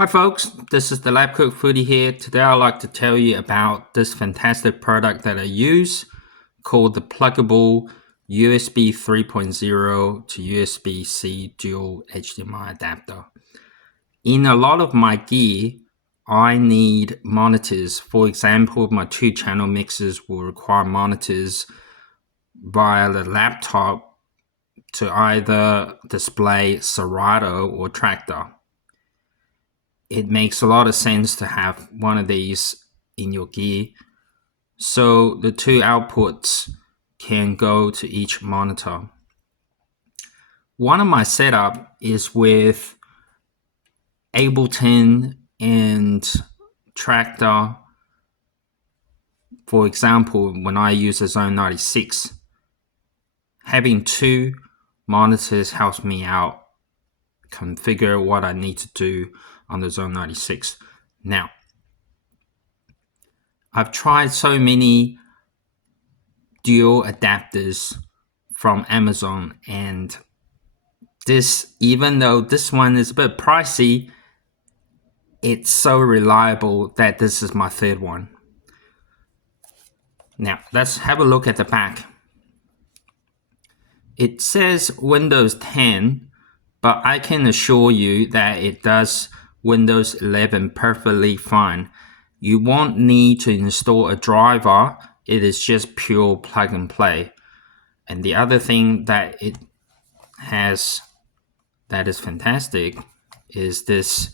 Hi folks, this is the Lab Cook Foodie here. Today I'd like to tell you about this fantastic product that I use called the Plugable USB 3.0 to USB-C dual HDMI adapter. In a lot of my gear, I need monitors. For example, my 2-channel mixers will require monitors via the laptop to either display Serato or Tractor. It makes a lot of sense to have one of these in your gear, so the two outputs can go to each monitor. One of my setup is with Ableton and Tractor. For example, when I use the Zone 96, having two monitors helps me out configure what I need to do on the Zone 96. Now, I've tried so many dual adapters from Amazon, and this, even though this one is a bit pricey, it's so reliable that this is my third one. Now, let's have a look at the back. It says Windows 10, but I can assure you that it does Windows 11 perfectly fine. You won't need to install a driver. It is just pure plug and play. And the other thing that it has that is fantastic is this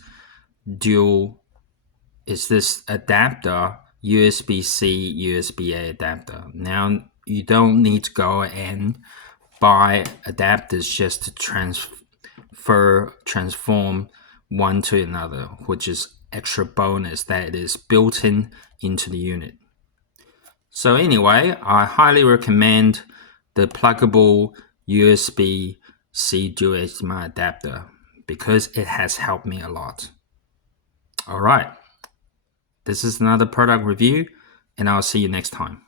adapter, USB-C, USB-A adapter. Now, you don't need to go and buy adapters just to transform one to another, which is extra bonus that it is built into the unit. So anyway, I highly recommend the Plugable USB-C dual HDMI adapter because it has helped me a lot. Alright, this is another product review, and I'll see you next time.